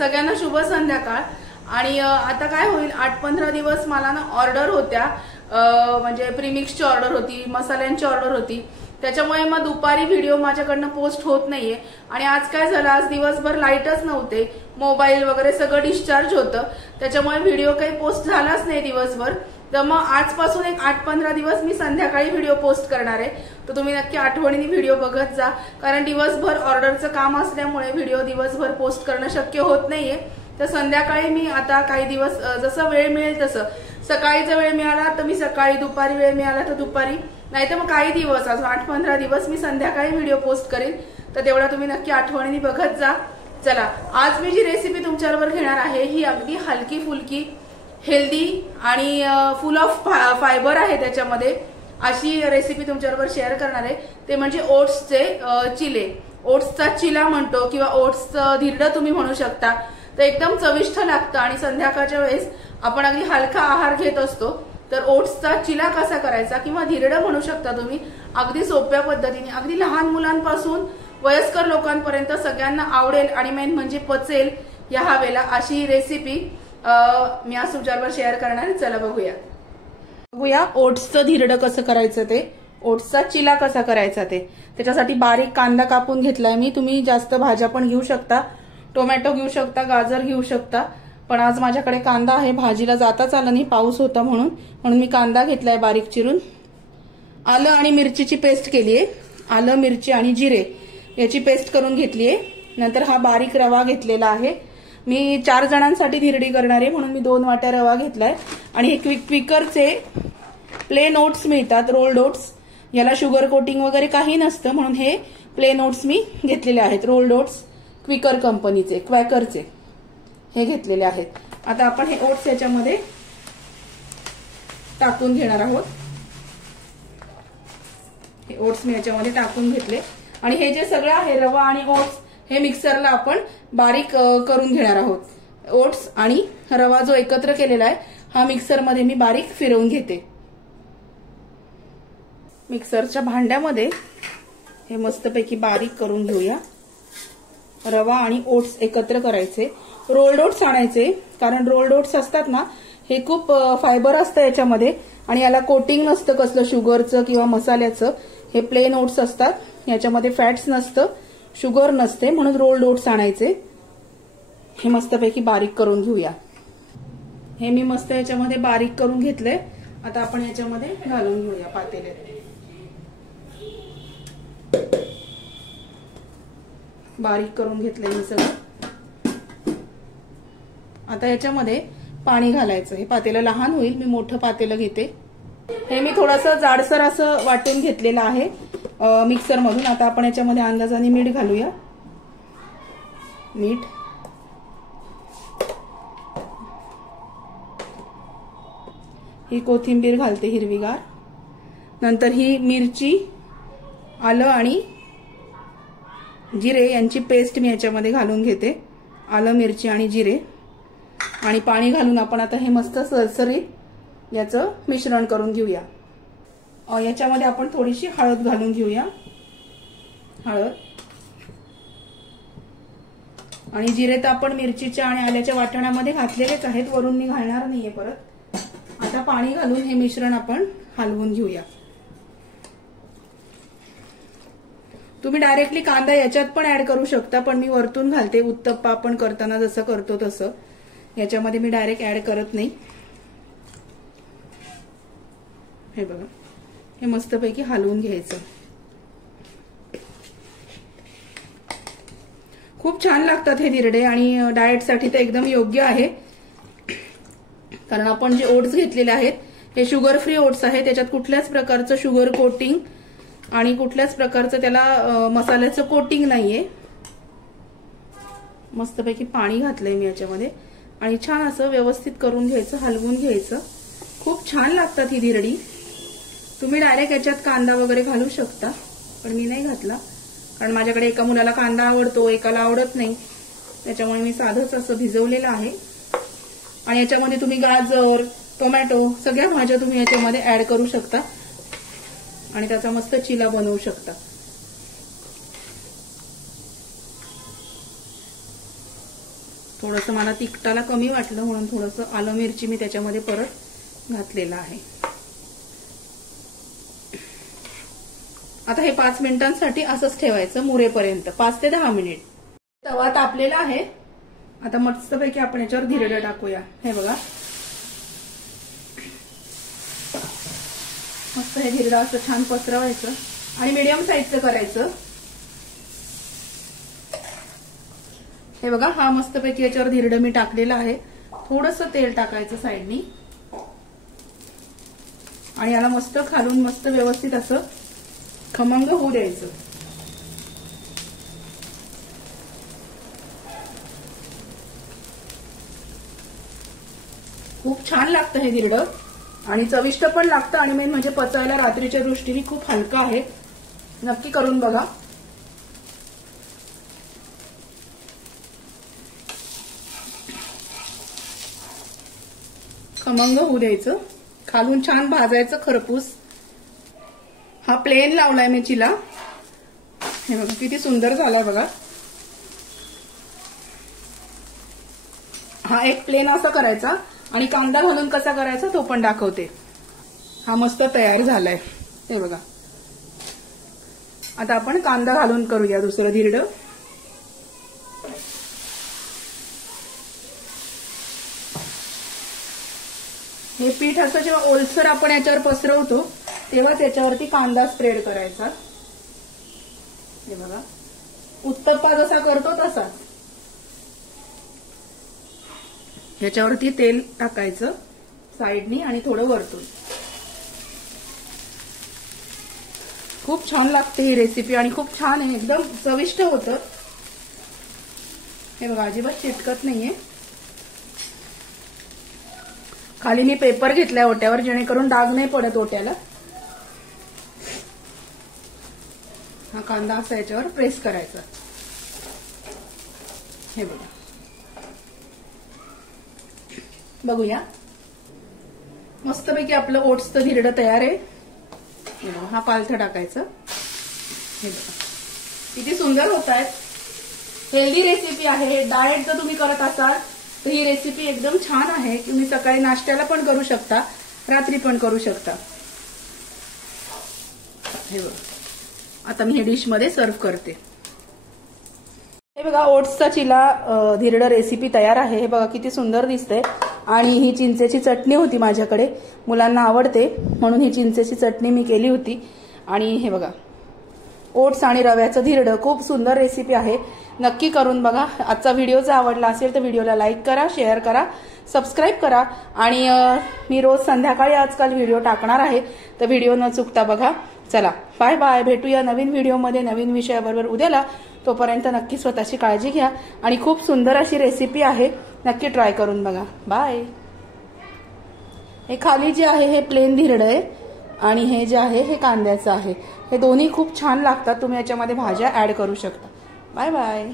सगळ्यांना शुभ संध्याकाळ। आणि आता काय होईल 8-15 दिवस मला ना ऑर्डर होत्या, म्हणजे प्रीमिक्सची ऑर्डर होती, मसाल्यांची ऑर्डर होती, त्याच्यामुळे मग दुपारी व्हिडिओ माझ्याकडनं पोस्ट होत नाहीये। आणि आज काय झालं, आज दिवसभर लाईटच नव्हते, मोबाईल वगैरे सगळं डिस्चार्ज होतं, त्याच्यामुळे व्हिडिओ काही पोस्ट झालाच नाही दिवसभर। तर मग आजपासून एक 8-15 दिवस मी संध्याकाळी व्हिडिओ पोस्ट करणार आहे, तर तुम्ही नक्की आठवणीने व्हिडिओ बघत जा, कारण दिवसभर ऑर्डरचं काम असल्यामुळे व्हिडिओ दिवसभर पोस्ट करणं शक्य होत नाहीये। तर संध्याकाळी मी आता काही दिवस जसं वेळ मिळेल तसं, सकाळी जर वेळ मिळाला तर मी सकाळी, दुपारी वेळ मिळाला तर दुपारी, नाहीतर मग काही दिवस अजून 8-15 दिवस मी संध्याकाळी व्हिडिओ पोस्ट करेन, तर तेवढा तुम्ही नक्की आठवणीने बघत जा। चला, आज मी जी रेसिपी तुमच्याबरोबर घेणार आहे ही अगदी हलकी फुलकी, हेल्दी आणि फुल ऑफ फायबर आहे त्याच्यामध्ये, अशी रेसिपी तुमच्याबरोबर शेअर करणार आहे। ते म्हणजे ओट्सचे चिले, ओट्सचा चिला म्हणतो किंवा ओट्सचं धिरडं तुम्ही म्हणू शकता। तर एकदम चविष्ट लागतं आणि संध्याकाळच्या वेळेस आपण अगदी हलका आहार घेत असतो, तर ओट्सचा चिला कसा करायचा किंवा धिरडं म्हणू शकता तुम्ही, अगदी सोप्या पद्धतीने, अगदी लहान मुलांपासून वयस्कर लोकांपर्यंत सगळ्यांना आवडेल आणि मेन म्हणजे पचेल या हवेला अशी रेसिपी मी आज तुमच्याबरोबर शेअर करणार आहे। चला बघूया ओट्सचं धिरडं कसं करायचं, ते ओट्सचा चिला कसा करायचा ते। त्याच्यासाठी बारीक कांदा कापून घेतलाय मी, तुम्ही जास्त भाज्या पण घेऊ शकता, टोमॅटो घेऊ शकता, गाजर घेऊ शकता, पण आज माझ्याकडे कांदा आहे, भाजीला जाताच आलं नाही, पाऊस होता म्हणून मी कांदा घेतलाय बारीक चिरून। आलं आणि मिरचीची पेस्ट केलीये, आलं, मिरची आणि जिरे याची पेस्ट करून घेतलीये। नंतर हा बारीक रवा घेतलेला आहे, मी 4 जणांसाठी धिरडी करणार आहे म्हणून मी 2 वाट्या रवा घेतलाय। आणि हे क्विकरचे प्लेन ओट्स मिळतात, रोल्ड ओट्स, याला शुगर कोटिंग वगैरे काही नसतं, म्हणून हे प्लेन ओट्स मी घेतलेले आहेत, रोल्ड ओट्स क्विकर कंपनीचे, क्वॅकरचे हे घेतलेले आहेत। आता आपण हे ओट्स याच्यामध्ये टाकून घेणार आहोत। हे ओट्स मी याच्यामध्ये टाकून घेतले आणि हे जे सगळं आहे रवा आणि ओट्स हे मिक्सरला आपण बारीक करून घेणार आहोत। ओट्स आणि रवा जो एकत्र केलेला आहे हा मिक्सरमध्ये मी बारीक फिरवून घेते। मिक्सरच्या भांड्यामध्ये हे मस्तपैकी बारीक करून घेऊया। रवा आणि ओट्स एकत्र करायचे, रोल्ड ओट्स आणायचे, कारण रोल्ड ओट्स असतात ना हे खूप फायबर असतं याच्यामध्ये आणि याला कोटिंग नसतं कसलं शुगरचं किंवा मसाल्याचं, हे प्लेन ओट्स असतात, याच्यामध्ये फॅट्स नसतं, शुगर नसते, म्हणून रोल्ड ओट्स आणायचे। हे मस्तपैकी बारीक करून घेऊया। हे मी मस्त याच्यामध्ये बारीक करून घेतले, आता आपण याच्यामध्ये घालून घेऊया पातेल्यात। बारीक करून घेतले मी सगळं। आता याच्यामध्ये पाणी घालायचं, हे पातेलं लहान होईल, मी मोठं पातेलं घेते। हे मी थोडंसं जाडसर असं वाटून घेतलेलं आहे मिक्सर मधून। आता आपण याच्यामध्ये अंदाजाने मीठ घालूया, मीठ, ही कोथिंबीर घालते हिरवीगार, नंतर ही मिरची, आलं आणि जिरे यांची पेस्ट मी याच्यामध्ये घालून घेते, आलं, मिरची आणि जिरे, आणि पाणी घालून आपण आता हे मस्त सरसरीत याचं मिश्रण करून घेऊया। याच्यामध्ये आपण थोडीशी हळद घालून घेऊया, हळद आणि जिरे तर आपण मिरचीच्या आणि आल्याच्या वाटणामध्ये घातलेलेच आहेत, वरून मी घालणार नाहीये परत। आता पाणी घालून हे मिश्रण आपण हलवून घेऊया। तुम्ही डायरेक्टली कांदा याच्यात पण ऍड करू शकता, पण मी वरतून घालते, उत्तप्पा आपण करताना जसं करतो तसं, याच्यामध्ये मी डायरेक्ट ऍड करत नाही। हे बघा, हे मस्तपैकी हलवून घ्यायचं। खूप छान लागतात हे धिरडे आणि डाएटसाठी तर एकदम योग्य आहे, कारण आपण जे ओट्स घेतलेले आहेत हे शुगर फ्री ओट्स आहे, त्याच्यात कुठल्याच प्रकारचं शुगर कोटिंग आणि कुठल्याच प्रकारचं त्याला मसाल्याचं कोटिंग नाहीये। मस्तपैकी पाणी घातलंय मी याच्यामध्ये आणि छान असं व्यवस्थित करून घ्यायचं, हलवून घ्यायचं। खूप छान लागतात ही धिरडी, तुम्ही डायरेक्ट याच्यात कांदा वगैरे घालू शकता, पण मी नाही घातला, कारण माझ्याकडे एका मुलाला कांदा आवडतो, एकाला आवडत नाही, त्याच्यामुळे मी साधंच असं भिजवलेलं आहे। आणि याच्यामध्ये तुम्ही गाजर, टोमॅटो सगळ्या भाज्या तुम्ही याच्यामध्ये ऍड करू शकता आणि त्याचा मस्त चिला बनवू शकता। थोडंसं मला तिखटाला कमी वाटलं म्हणून थोडंसं आलं मिरची मी त्याच्यामध्ये परत घातलेलं आहे. आता हे 5 मिनिटांसाठी असंच ठेवायचं मुरेपर्यंत, 5 ते 10 मिनिट. तवा तापलेला आहे. आता मस्तपैकी आपण याच्यावर धिरडं टाकूया. हे बघा, मस्त हे धिरडं असं छान पसरवायचं आणि मीडियम साईजचं करायचं. हे बघा, हा मस्तपैकी याच्यावर धिरडं मी टाकलेलं आहे. थोडंसं तेल टाकायचं साईडनी आणि याला मस्त खालून मस्त व्यवस्थित असं खमंग होऊ द्यायचं. खूप छान लागतं हे धिरडं आणि चविष्ट पण लागतं आणि मेन म्हणजे पचायला रात्रीच्या दृष्टीने खूप हलकं आहे. नक्की करून बघा. खमंग होऊ द्यायचं, खालून छान भाजायचं खरपूस. हा प्लेन लावलाय मी चिला. हे बघा किती सुंदर झालाय बघा. हा एक प्लेन असा करायचा आणि कांदा घालून कसा करायचा तो पण दाखवते. हा मस्त तयार झालाय. हे बघा, आता आपण कांदा घालून करूया दुसरं धिरडं. हे पीठ असं जेव्हा ओलसर आपण याच्यावर पसरवतो तेव्हा त्याच्यावरती कांदा स्प्रेड करायचा. हे बघा, उत्तप्पा जसा करतो तसा ह्याच्यावरती तेल टाकायचं साईडनी आणि थोडं वरतून. खूप छान लागते ही रेसिपी आणि खूप छान आहे, एकदम चविष्ट होतं. हे बघा, अजिबात चिटकत नाहीये. खाली मी पेपर घेतलाय ओट्यावर जेणेकरून डाग नाही पडत ओट्याला. हा कांदा असा याच्यावर प्रेस करायचा. हे बघा, बघूया. मस्तपैकी आपलं ओट्सचं धिरडं तयार आहे. हा पालथा टाकायचं. हे बघा किती सुंदर होत आहेत. हेल्दी रेसिपी आहे. डाएट जर तुम्ही करत असाल तर ही रेसिपी एकदम छान आहे. तुम्ही सकाळी नाश्त्याला पण करू शकता, रात्री पण करू शकता. हे बघा, आता मी हे डिश मध्ये सर्व करते. हे बघा, ओट्सचा चिला धिरडं रेसिपी तयार आहे. हे बघा किती सुंदर दिसतंय. आणि ही चिंचेची चटणी होती माझ्याकडे, मुलांना आवडते म्हणून ही चिंचेची चटणी मी केली होती. आणि हे बघा, ओट्स आणि रव्याचं धिरडं खूप सुंदर रेसिपी आहे. नक्की करून बघा. आजचा व्हिडिओ जर आवडला असेल तर व्हिडिओला लाईक करा, शेअर करा, सबस्क्राईब करा. आणि मी रोज संध्याकाळी आजकाल व्हिडिओ टाकणार आहे, तर व्हिडिओ न चुकता बघा. चला, बाय बाय. भेटूया नवीन व्हिडिओमध्ये नवीन विषयाबरोबर उद्याला. तोपर्यंत नक्की स्वतःची काळजी घ्या आणि खूप सुंदर अशी रेसिपी आहे, नक्की ट्राय करून बघा. बाय. हे खाली जे आहे हे प्लेन धिरडं आहे आणि हे जे आहे हे कांद्याचं आहे. हे दोन्ही खूप छान लागतात. तुम्ही याच्यामध्ये भाज्या ऍड करू शकता. Bye bye.